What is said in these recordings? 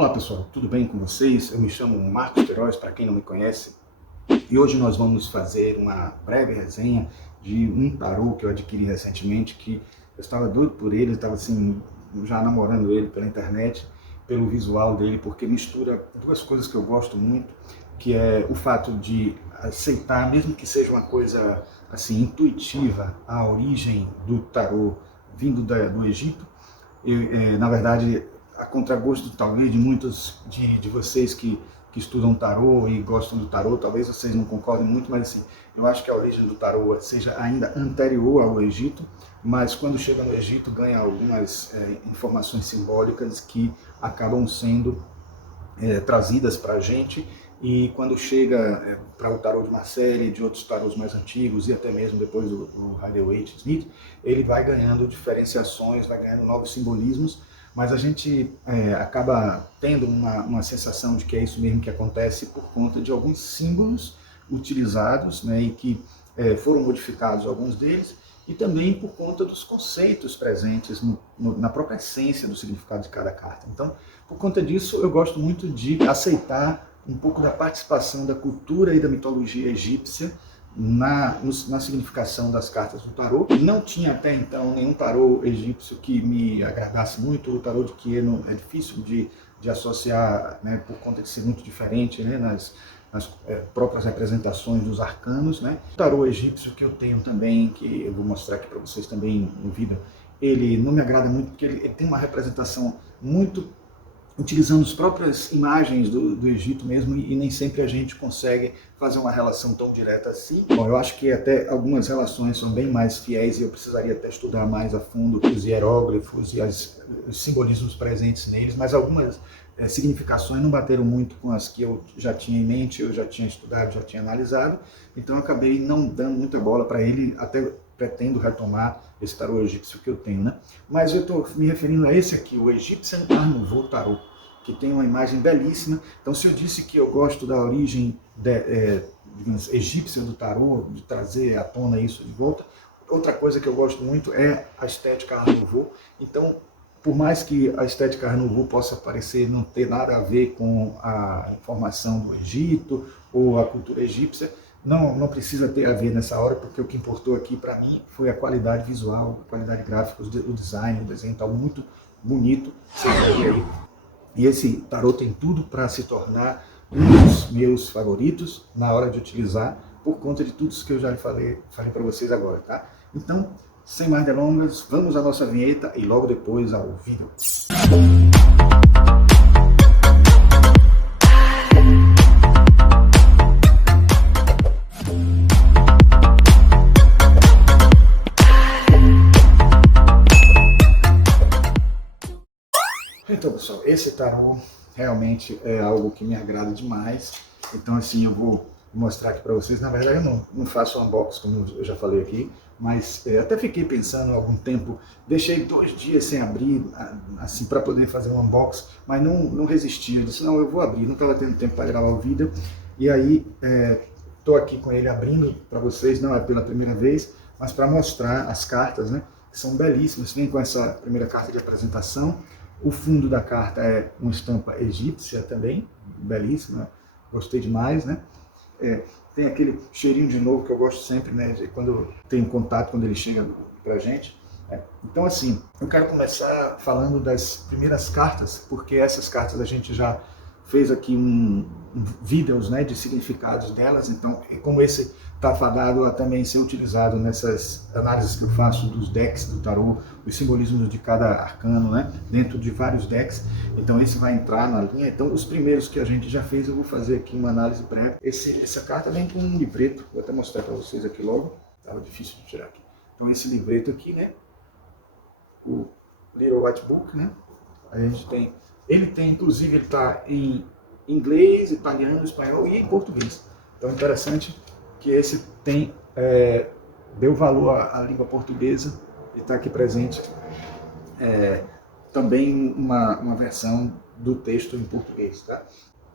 Olá pessoal, tudo bem com vocês? Eu me chamo Marcos Queiroz, para quem não me conhece, e hoje nós vamos fazer uma breve resenha de um tarô que eu adquiri recentemente, que eu estava doido por ele, estava assim, já namorando ele pela internet, pelo visual dele, porque mistura duas coisas que eu gosto muito, que é o fato de aceitar, mesmo que seja uma coisa assim intuitiva, a origem do tarô vindo do Egito. Na verdade, a contragosto talvez de muitos de vocês que estudam tarô e gostam do tarô, talvez vocês não concordem muito, mas assim, eu acho que a origem do tarô seja ainda anterior ao Egito, mas quando chega no Egito ganha algumas informações simbólicas que acabam sendo trazidas para a gente, e quando chega para o tarô de Marseille e de outros tarôs mais antigos, e até mesmo depois do Rider-Waite-Smith, ele vai ganhando diferenciações, vai ganhando novos simbolismos, mas a gente acaba tendo uma sensação de que é isso mesmo que acontece por conta de alguns símbolos utilizados, né, e que foram modificados alguns deles, e também por conta dos conceitos presentes na própria essência do significado de cada carta. Então, por conta disso, eu gosto muito de aceitar um pouco da participação da cultura e da mitologia egípcia na significação das cartas do tarô. Não tinha até então nenhum tarô egípcio que me agradasse muito. O tarô de Quieno é difícil de associar, né, por conta de ser muito diferente, né, nas próprias representações dos arcanos, né. O tarô egípcio que eu tenho também, que eu vou mostrar aqui para vocês também no vídeo, ele não me agrada muito porque ele tem uma representação muito utilizando as próprias imagens do Egito mesmo, e nem sempre a gente consegue fazer uma relação tão direta assim. Bom, eu acho que até algumas relações são bem mais fiéis e eu precisaria até estudar mais a fundo os hieróglifos e os simbolismos presentes neles, mas algumas significações não bateram muito com as que eu já tinha em mente, eu já tinha estudado, já tinha analisado, então eu acabei não dando muita bola para ele, até pretendo retomar esse tarô egípcio que eu tenho, né? Mas eu estou me referindo a esse aqui, o Egyptian Art Nouveau Tarot, que tem uma imagem belíssima. Então, se eu disse que eu gosto da origem digamos, egípcia do tarô, de trazer à tona isso de volta, outra coisa que eu gosto muito é a estética Art Nouveau. Então, por mais que a estética Art Nouveau possa parecer não ter nada a ver com a informação do Egito ou a cultura egípcia, não precisa ter a ver nessa hora, porque o que importou aqui para mim foi a qualidade visual, a qualidade gráfica, o design, o desenho está muito bonito, você vai ver aí. E esse tarô tem tudo para se tornar um dos meus favoritos na hora de utilizar, por conta de tudo isso que eu já falei para vocês agora, tá? Então, sem mais delongas, vamos à nossa vinheta e logo depois ao vídeo. Então, pessoal, esse tarô realmente é algo que me agrada demais. Então, assim, eu vou mostrar aqui para vocês. Na verdade, eu não faço unboxing, como eu já falei aqui, mas até fiquei pensando há algum tempo, deixei 2 dias sem abrir, assim, para poder fazer um unboxing, mas não resisti. Eu disse, não, eu vou abrir, não estava tendo tempo para gravar o vídeo. E aí, estou aqui com ele abrindo para vocês, não é pela primeira vez, mas para mostrar as cartas, né, que são belíssimas. Vem com essa primeira carta de apresentação. O fundo da carta é uma estampa egípcia também, belíssima, gostei demais, né? Tem aquele cheirinho de novo que eu gosto sempre, né? Quando tem contato, quando ele chega pra gente. Então, assim, eu quero começar falando das primeiras cartas, porque essas cartas a gente já fez aqui vídeos, né, de significados delas, então, como esse está fadado a também ser utilizado nessas análises que eu faço dos decks do tarô, os simbolismos de cada arcano, né, dentro de vários decks, então esse vai entrar na linha. Então, os primeiros que a gente já fez, eu vou fazer aqui uma análise breve. Essa carta vem com um livreto, vou até mostrar para vocês aqui logo, estava difícil de tirar aqui. Então, esse livreto aqui, né, o Little White Book, né, a gente tem, inclusive, ele está em inglês, italiano, espanhol e em português. Então é interessante que esse deu valor à língua portuguesa e está aqui presente também uma versão do texto em português, tá?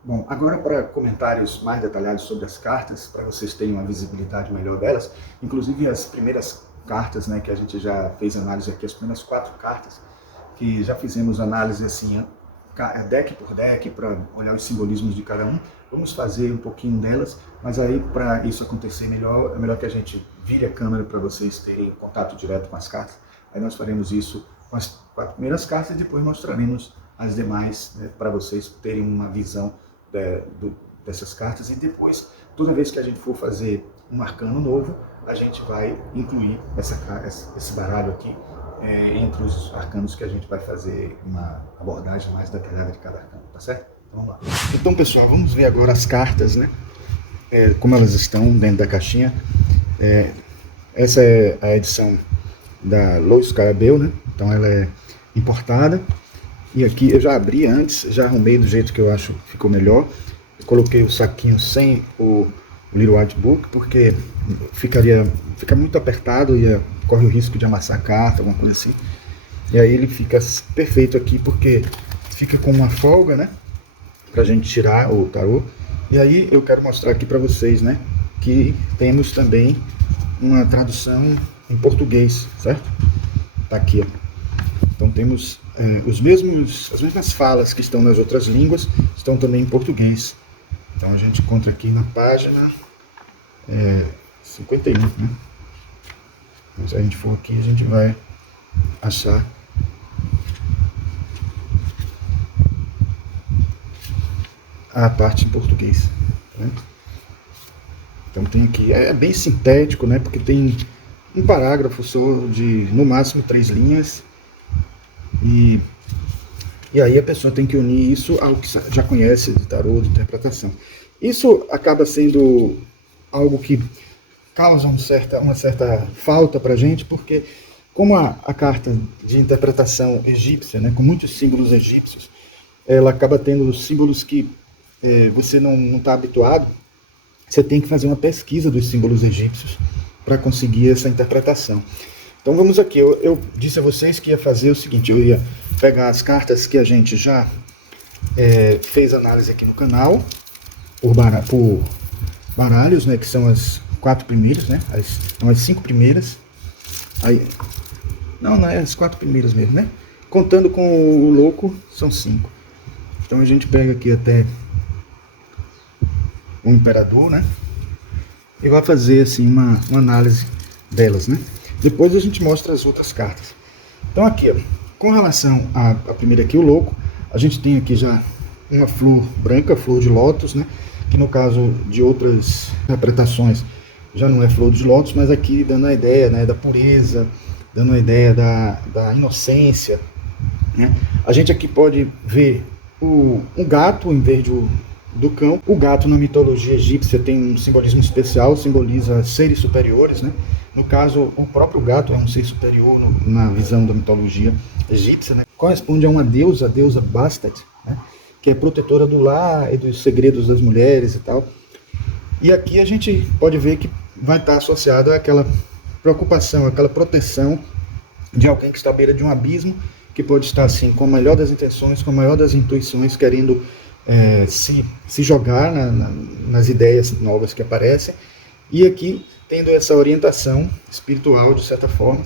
Bom, agora para comentários mais detalhados sobre as cartas, para vocês terem uma visibilidade melhor delas, inclusive as primeiras cartas, né, que a gente já fez análise aqui, as primeiras 4 cartas, que já fizemos análise assim deck por deck, para olhar os simbolismos de cada um. Vamos fazer um pouquinho delas, mas aí para isso acontecer melhor, é melhor que a gente vire a câmera para vocês terem contato direto com as cartas. Aí nós faremos isso com as 4 primeiras cartas e depois mostraremos as demais, né, para vocês terem uma visão dessas cartas. E depois, toda vez que a gente for fazer um arcano novo, a gente vai incluir esse baralho aqui entre os arcanos que a gente vai fazer uma abordagem mais detalhada de cada arcano, tá certo? Então vamos lá. Então, pessoal, vamos ver agora as cartas, né? Como elas estão dentro da caixinha. Essa é a edição da Lois Carabel, né? Então ela é importada. E aqui eu já abri antes, já arrumei do jeito que eu acho que ficou melhor. Eu coloquei o saquinho sem o Little White Book, porque fica muito apertado e corre o risco de amassar a carta, alguma coisa assim. E aí ele fica perfeito aqui, porque fica com uma folga, né, pra gente tirar o tarô. E aí eu quero mostrar aqui para vocês, né, que temos também uma tradução em português, certo? Tá aqui, ó. Então temos as mesmas falas que estão nas outras línguas, estão também em português. Então a gente encontra aqui na página 51, né? Então, se a gente for aqui, a gente vai achar a parte em português, né? Então tem aqui, é bem sintético, né? Porque tem um parágrafo só de, no máximo, 3 linhas. E aí a pessoa tem que unir isso ao que já conhece de tarô, de interpretação. Isso acaba sendo algo que causa uma certa falta para a gente, porque como a carta de interpretação egípcia, né, com muitos símbolos egípcios, ela acaba tendo símbolos que você não está habituado. Você tem que fazer uma pesquisa dos símbolos egípcios para conseguir essa interpretação. Então vamos aqui, eu disse a vocês que ia fazer o seguinte, eu ia pegar as cartas que a gente já fez análise aqui no canal, por baralhos, né, que são as 4 primeiras, né, as 5 primeiras, aí, não é as 4 primeiras mesmo, né, contando com o louco, são 5. Então a gente pega aqui até o imperador, né, e vai fazer assim uma análise delas, né. Depois a gente mostra as outras cartas. Então aqui, ó, com relação à primeira aqui, o louco, a gente tem aqui já uma flor branca, flor de lótus, né? Que no caso de outras interpretações já não é flor de lótus, mas aqui dando a ideia, né, da pureza, dando a ideia da inocência, né? A gente aqui pode ver um gato em vez do cão. O gato na mitologia egípcia tem um simbolismo especial, simboliza seres superiores, né? No caso, o próprio gato é um ser superior na visão da mitologia egípcia, né? Corresponde a uma deusa, a deusa Bastet, né? Que é protetora do lar e dos segredos das mulheres e tal. E aqui a gente pode ver que vai estar associado àquela preocupação, àquela proteção de alguém que está à beira de um abismo, que pode estar assim, com a melhor das intenções, com a maior das intuições, querendo se jogar nas ideias novas que aparecem. E aqui tendo essa orientação espiritual, de certa forma.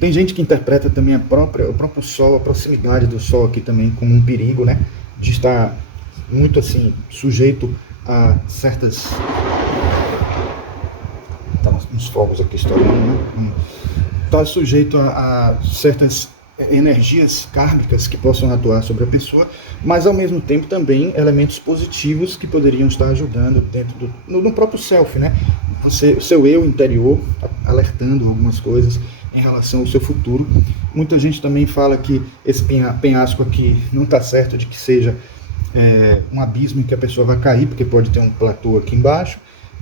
Tem gente que interpreta também o próprio Sol, a proximidade do Sol aqui também como um perigo, né? De estar muito assim, sujeito a certas... Tá uns fogos aqui estourando, né? Está sujeito a certas energias kármicas que possam atuar sobre a pessoa, mas ao mesmo tempo também elementos positivos que poderiam estar ajudando dentro no próprio self, né? O seu eu interior, alertando algumas coisas em relação ao seu futuro. Muita gente também fala que esse penhasco aqui não está certo de que seja um abismo em que a pessoa vai cair, porque pode ter um platô aqui embaixo.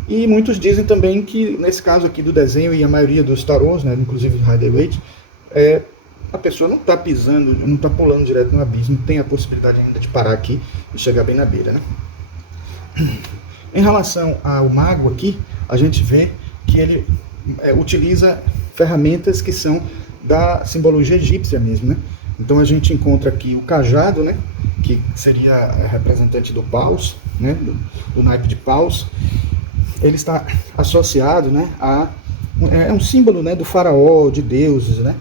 E muitos dizem também que, nesse caso aqui do desenho e a maioria dos tarôs, né, inclusive Rider-Waite, a pessoa não está pisando, não está pulando direto no abismo, tem a possibilidade ainda de parar aqui e chegar bem na beira, né? Em relação ao mago aqui, a gente vê que ele utiliza ferramentas que são da simbologia egípcia mesmo, né? Então a gente encontra aqui o cajado, né? Que seria representante do paus, né? Do naipe de paus. Ele está associado, né? É um símbolo, né? Do faraó, de deuses, né?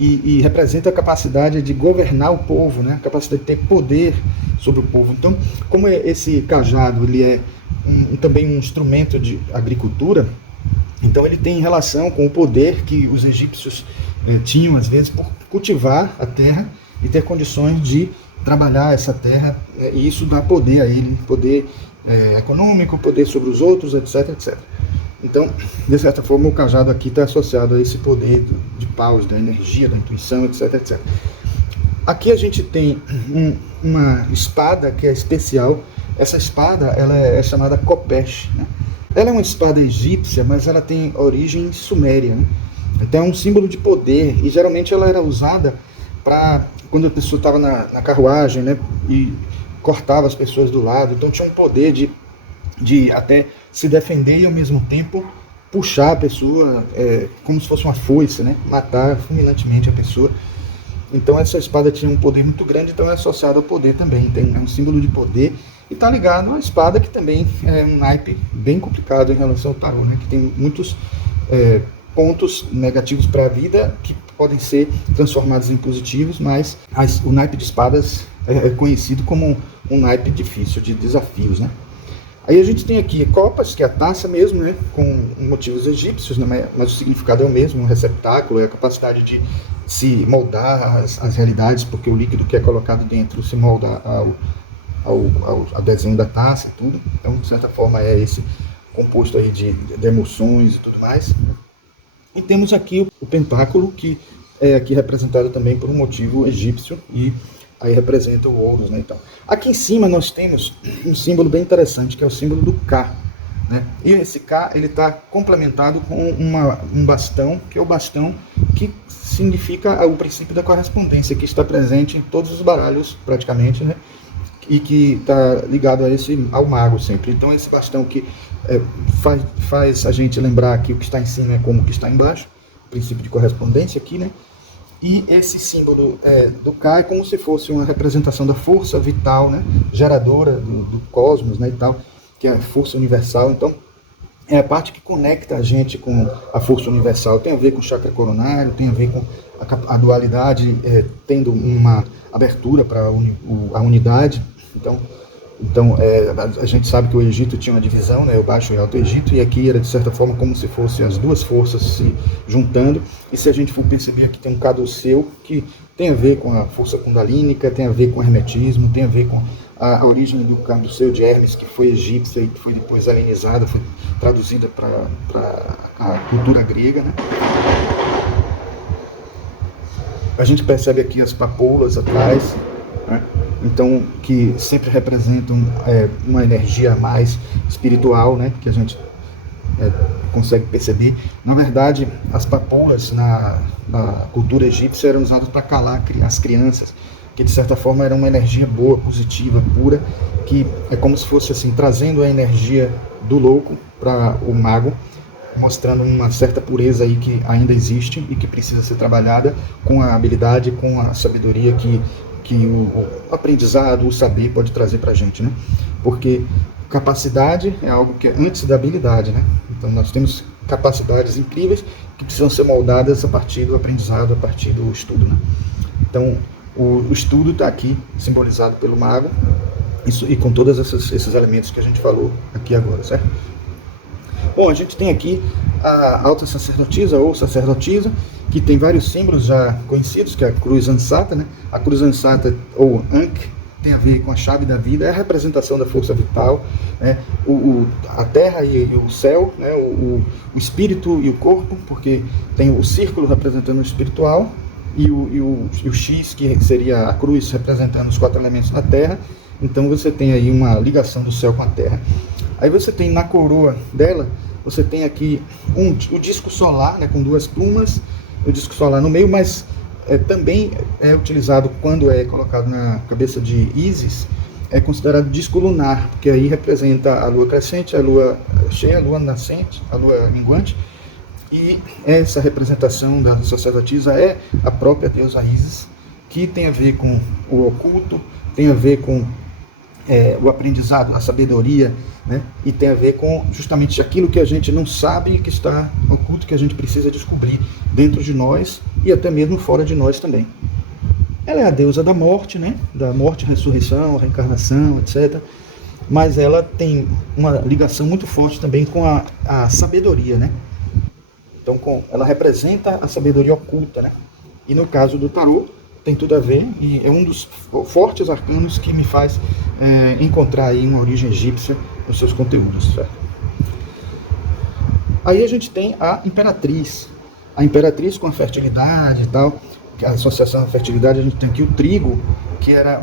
e representa a capacidade de governar o povo, né? A capacidade de ter poder sobre o povo. Então, como esse cajado ele é também um instrumento de agricultura, então ele tem relação com o poder que os egípcios tinham, às vezes, por cultivar a terra e ter condições de trabalhar essa terra, e isso dá poder a ele, poder econômico, poder sobre os outros, etc, etc. Então, de certa forma, o cajado aqui está associado a esse poder de paus, da energia, da intuição, etc, etc. Aqui a gente tem uma espada que é especial. Essa espada ela é chamada Khopesh, né? Ela é uma espada egípcia, mas ela tem origem suméria, né? Então é um símbolo de poder, e geralmente ela era usada para quando a pessoa estava na carruagem, né, e cortava as pessoas do lado. Então tinha um poder de até se defender e ao mesmo tempo puxar a pessoa como se fosse uma foice, né, matar fulminantemente a pessoa. Então essa espada tinha um poder muito grande, então é associado ao poder também, é um símbolo de poder, e está ligado à espada, que também é um naipe bem complicado em relação ao tarô, né, que tem muitos pontos negativos para a vida que podem ser transformados em positivos, mas o naipe de espadas é conhecido como um naipe difícil, de desafios, né. Aí a gente tem aqui copas, que é a taça mesmo, né, com motivos egípcios, né, mas o significado é o mesmo, um receptáculo, é a capacidade de se moldar às realidades, porque o líquido que é colocado dentro se molda ao desenho da taça e tudo. Então, de certa forma, é esse composto aí de emoções e tudo mais. E temos aqui o pentáculo, que é aqui representado também por um motivo egípcio, e aí representa o Horus, né? Então, aqui em cima nós temos um símbolo bem interessante, que é o símbolo do Ka, né? E esse Ka, ele está complementado com um bastão, que é o bastão que significa o princípio da correspondência, que está presente em todos os baralhos, praticamente, né? E que está ligado ao mago sempre. Então, esse bastão que faz a gente lembrar que o que está em cima é como o que está embaixo, o princípio de correspondência aqui, né? E esse símbolo do Ka é como se fosse uma representação da força vital, né, geradora do cosmos, né, e tal, que é a força universal. Então, é a parte que conecta a gente com a força universal. Tem a ver com o chakra coronário, tem a ver com a dualidade, tendo uma abertura para a unidade. Então a gente sabe que o Egito tinha uma divisão, né, o Baixo e o Alto Egito, e aqui era de certa forma como se fossem as duas forças se juntando. E se a gente for perceber, aqui tem um caduceu que tem a ver com a força kundalínica, tem a ver com o hermetismo, tem a ver com a origem do caduceu de Hermes, que foi egípcia e que foi depois helenizada, foi traduzida para a cultura grega, né? A gente percebe aqui as papoulas atrás, né? Então, que sempre representam uma energia mais espiritual, né, que a gente consegue perceber. Na verdade, as papoulas na cultura egípcia eram usadas para calar as crianças, que de certa forma era uma energia boa, positiva, pura, que é como se fosse assim, trazendo a energia do louco para o mago, mostrando uma certa pureza aí que ainda existe e que precisa ser trabalhada com a habilidade, com a sabedoria que o aprendizado, o saber pode trazer para a gente, né? Porque capacidade é algo que é antes da habilidade, né? Então nós temos capacidades incríveis que precisam ser moldadas a partir do aprendizado, a partir do estudo, né? Então o estudo está aqui simbolizado pelo mago, e com todos esses elementos que a gente falou aqui agora, certo? Bom, a gente tem aqui a alta sacerdotisa ou sacerdotisa, que tem vários símbolos já conhecidos, que é a cruz ansata, né? A cruz ansata, ou Ankh, tem a ver com a chave da vida, é a representação da força vital, né? A terra e o céu, né? O espírito e o corpo, porque tem o círculo representando o espiritual, e o X, que seria a cruz representando os 4 elementos da terra. Então você tem aí uma ligação do céu com a terra. Aí você tem na coroa dela, você tem aqui o disco solar, né, com 2 plumas, o disco solar no meio, mas também é utilizado quando é colocado na cabeça de Ísis, é considerado disco lunar, porque aí representa a lua crescente, a lua cheia, a lua nascente, a lua minguante, e essa representação da sacerdotisa é a própria deusa Ísis, que tem a ver com o oculto, tem a ver com o aprendizado, a sabedoria, né? E tem a ver com justamente aquilo que a gente não sabe, que está oculto, que a gente precisa descobrir dentro de nós e até mesmo fora de nós também. Ela é a deusa da morte, né? Da morte, ressurreição, reencarnação, etc. Mas ela tem uma ligação muito forte também com a sabedoria, né? Então, ela representa a sabedoria oculta, né? E no caso do tarô, tem tudo a ver, e é um dos fortes arcanos que me faz encontrar aí uma origem egípcia nos seus conteúdos, certo? Aí a gente tem a imperatriz com a fertilidade e tal, que a associação à fertilidade. A gente tem aqui o trigo, que era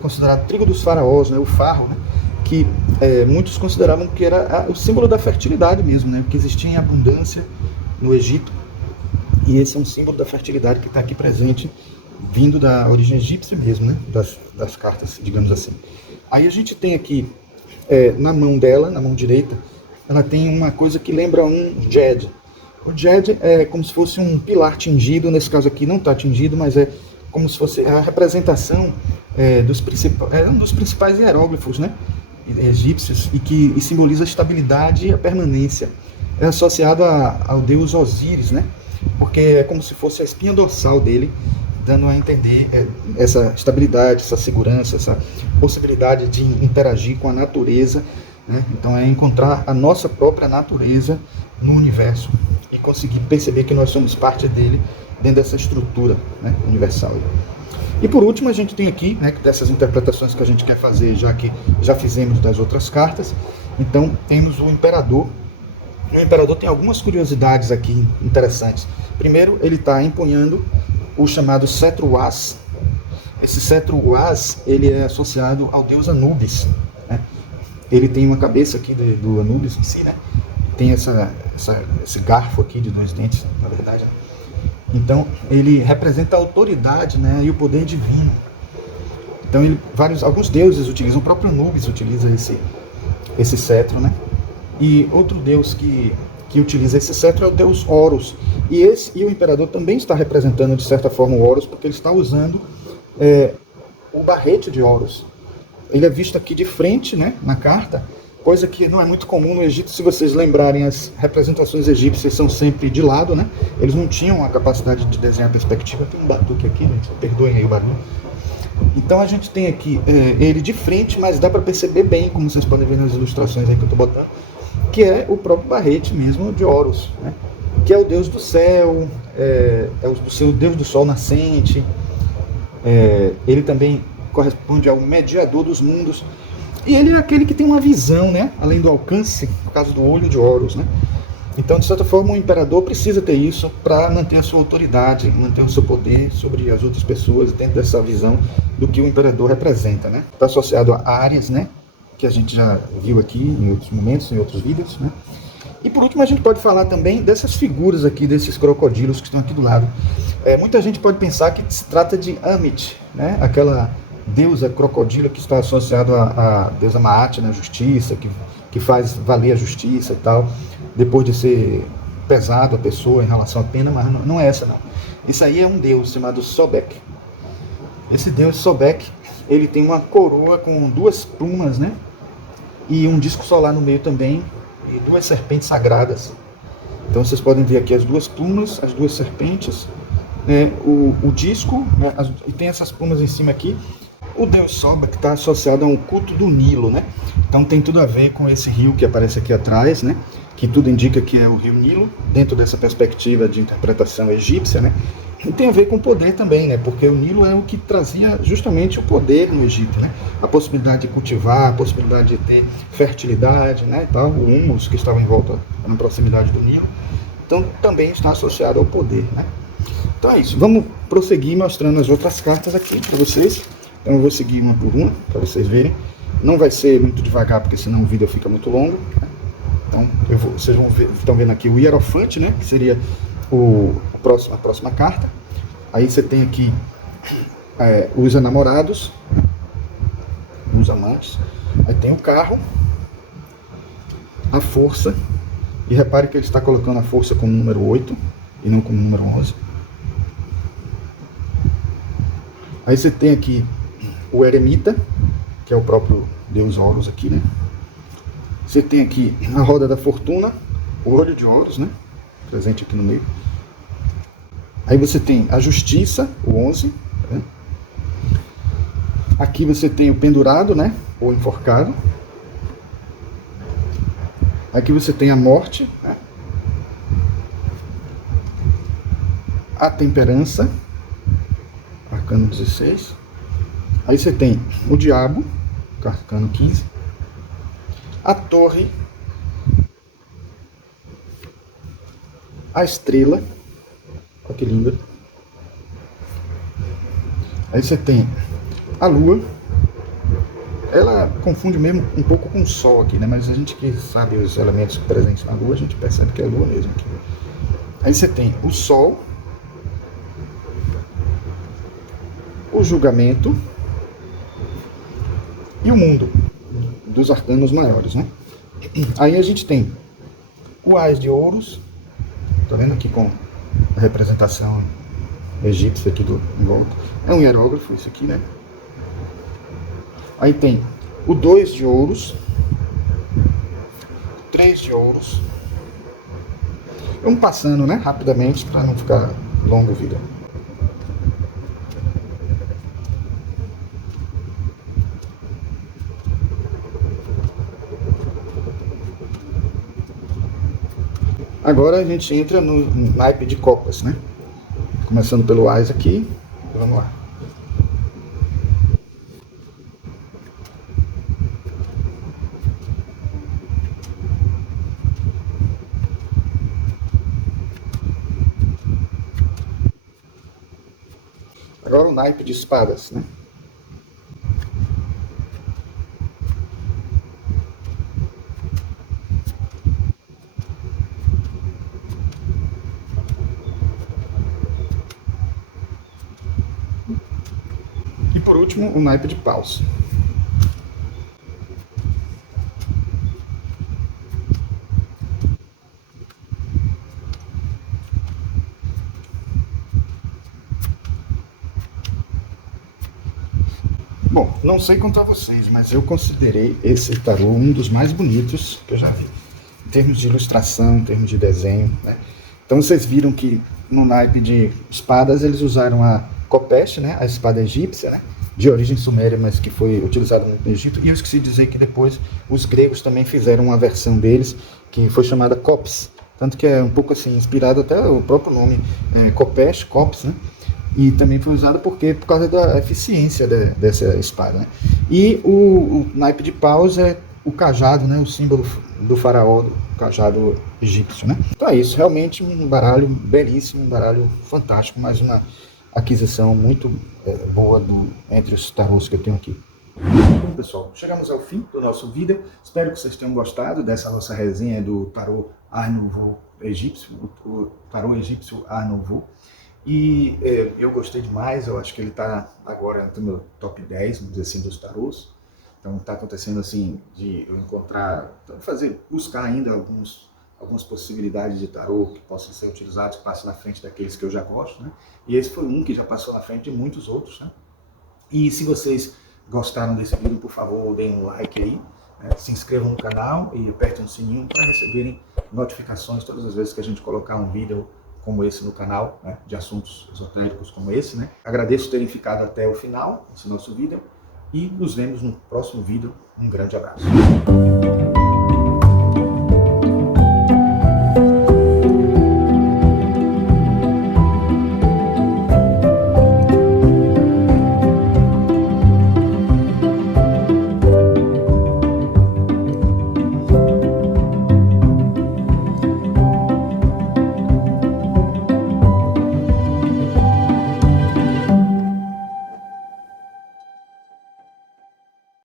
considerado trigo dos faraós, né? O farro, né? Que muitos consideravam que era o símbolo da fertilidade mesmo, né? Porque existia em abundância no Egito, e esse é um símbolo da fertilidade que está aqui presente, vindo da origem egípcia mesmo, né? Das cartas, digamos assim. Aí a gente tem aqui, na mão dela, na mão direita, ela tem uma coisa que lembra um jed. O jed é como se fosse um pilar tingido, nesse caso aqui não está tingido, mas é como se fosse a representação um dos principais hieróglifos, né? Egípcios, e simboliza a estabilidade e a permanência. É associado ao deus Osíris, né? Porque é como se fosse a espinha dorsal dele, dando a entender essa estabilidade, essa segurança, essa possibilidade de interagir com a natureza, né? Então é encontrar a nossa própria natureza no universo e conseguir perceber que nós somos parte dele dentro dessa estrutura, né, universal. E por último a gente tem aqui, né, dessas interpretações que a gente quer fazer, já que já fizemos das outras cartas, então temos o imperador. O imperador tem algumas curiosidades aqui interessantes. Primeiro, ele está empunhando o chamado cetro Uas. Esse cetro Uas, ele é associado ao deus Anubis, né? Ele tem uma cabeça aqui do Anubis em si, né? Tem esse garfo aqui de 2 dentes, na verdade. Então, ele representa a autoridade, né, e o poder divino. Então, alguns deuses utilizam, o próprio Anubis utiliza esse cetro, né? E outro deus que utiliza esse cetro é o deus Horus. E o imperador também está representando, de certa forma, o Horus, porque ele está usando o barrete de Horus. Ele é visto aqui de frente, né, na carta, coisa que não é muito comum no Egito. Se vocês lembrarem, as representações egípcias são sempre de lado, né? Eles não tinham a capacidade de desenhar perspectiva. Tem um batuque aqui, gente, perdoem aí o barulho. Então a gente tem aqui ele de frente, mas dá para perceber bem, como vocês podem ver nas ilustrações aí que eu estou botando, que é o próprio barrete mesmo de Horus, né? Que é o deus do céu, o deus do sol nascente. Ele também corresponde ao mediador dos mundos. E ele é aquele que tem uma visão, né? Além do alcance, no caso do olho de Horus, né? Então, de certa forma, o imperador precisa ter isso para manter a sua autoridade, manter o seu poder sobre as outras pessoas, dentro dessa visão do que o imperador representa, né? Está associado a Áries, né? Que a gente já viu aqui em outros momentos, em outros vídeos, né? E por último, a gente pode falar também dessas figuras aqui, desses crocodilos que estão aqui do lado. Muita gente pode pensar que se trata de Amit, né? Aquela deusa crocodilo que está associado à deusa Maat, na justiça, que faz valer a justiça e tal, depois de ser pesado a pessoa em relação à pena, mas não é essa não. Isso aí é um deus chamado Sobek. Esse deus Sobek, ele tem uma coroa com 2 plumas, né? E um disco solar no meio também, e 2 serpentes sagradas. Então vocês podem ver aqui as 2 plumas, as 2 serpentes, né? O disco, né? E tem essas plumas em cima aqui. O deus Sobek está associado a um culto do Nilo, né? Então tem tudo a ver com esse rio que aparece aqui atrás, né? Que tudo indica que é o rio Nilo, dentro dessa perspectiva de interpretação egípcia, né? E tem a ver com poder também, né? Porque o Nilo é o que trazia justamente o poder no Egito, né? A possibilidade de cultivar, a possibilidade de ter fertilidade, né? E tal, o humus que estava em volta, na proximidade do Nilo. Então também está associado ao poder, né? Então é isso. Vamos prosseguir mostrando as outras cartas aqui para vocês. Então eu vou seguir uma por uma para vocês verem. Não vai ser muito devagar, porque senão o vídeo fica muito longo. Então vocês vão ver, estão vendo aqui o Hierofante, né? Que seria a próxima carta. Aí você tem aqui os enamorados, os amantes. Aí tem o carro, a força. E repare que ele está colocando a força como número 8 e não como número 11. Aí você tem aqui o eremita, que é o próprio Deus Horus aqui, né? Você tem aqui a roda da fortuna, o olho de Horus, né? Presente aqui no meio. Aí você tem a justiça, o 11. Tá? Aqui você tem o pendurado, né? Ou enforcado. Aqui você tem a morte, né? A temperança, arcano 16. Aí você tem o diabo, arcano 15. A torre, a estrela, olha que linda. Aí você tem a lua. Ela confunde mesmo um pouco com o sol aqui, né? Mas a gente que sabe os elementos presentes na lua, a gente percebe que é a lua mesmo aqui. Aí você tem o sol, o julgamento e o mundo dos arcanos maiores, né? Aí a gente tem o Ás de Ouros, tá vendo aqui com a representação egípcia aqui em volta. É um hierógrafo isso aqui, né? Aí tem o 2 de Ouros, 3 de Ouros. Vamos passando, né, rapidamente para não ficar longo o vídeo. Agora a gente entra no naipe de copas, né? Começando pelo Ás aqui, vamos lá. Agora o naipe de espadas, né? E por último, o naipe de paus. Bom, não sei quanto a vocês, mas eu considerei esse tarô um dos mais bonitos que eu já vi. Em termos de ilustração, em termos de desenho, né? Então vocês viram que no naipe de espadas eles usaram a Khopesh, né? A espada egípcia, né? De origem suméria, mas que foi utilizada muito no Egito. E eu esqueci de dizer que depois os gregos também fizeram uma versão deles que foi chamada Kopis. Tanto que é um pouco assim, inspirado até o próprio nome Khopesh, Kopis, né? E também foi usado por causa da eficiência dessa espada, né? E o naipe de paus é o cajado, né? O símbolo do faraó, do cajado egípcio, né? Então é isso, realmente um baralho belíssimo, um baralho fantástico, mais uma aquisição muito boa entre os tarôs que eu tenho aqui. Bom, pessoal, chegamos ao fim do nosso vídeo. Espero que vocês tenham gostado dessa nossa resenha do tarô Art Nouveau egípcio, o tarô egípcio Art Nouveau. E eu gostei demais, eu acho que ele está agora no meu top 10, vamos dizer assim, dos tarôs. Então está acontecendo assim, de eu encontrar, buscar ainda algumas possibilidades de tarô que possam ser utilizados, que passem na frente daqueles que eu já gosto, né? E esse foi um que já passou na frente de muitos outros, né? E se vocês gostaram desse vídeo, por favor, deem um like aí, né? Se inscrevam no canal e apertem o sininho para receberem notificações todas as vezes que a gente colocar um vídeo como esse no canal, né, de assuntos esotéricos como esse, né? Agradeço terem ficado até o final desse nosso vídeo e nos vemos no próximo vídeo. Um grande abraço.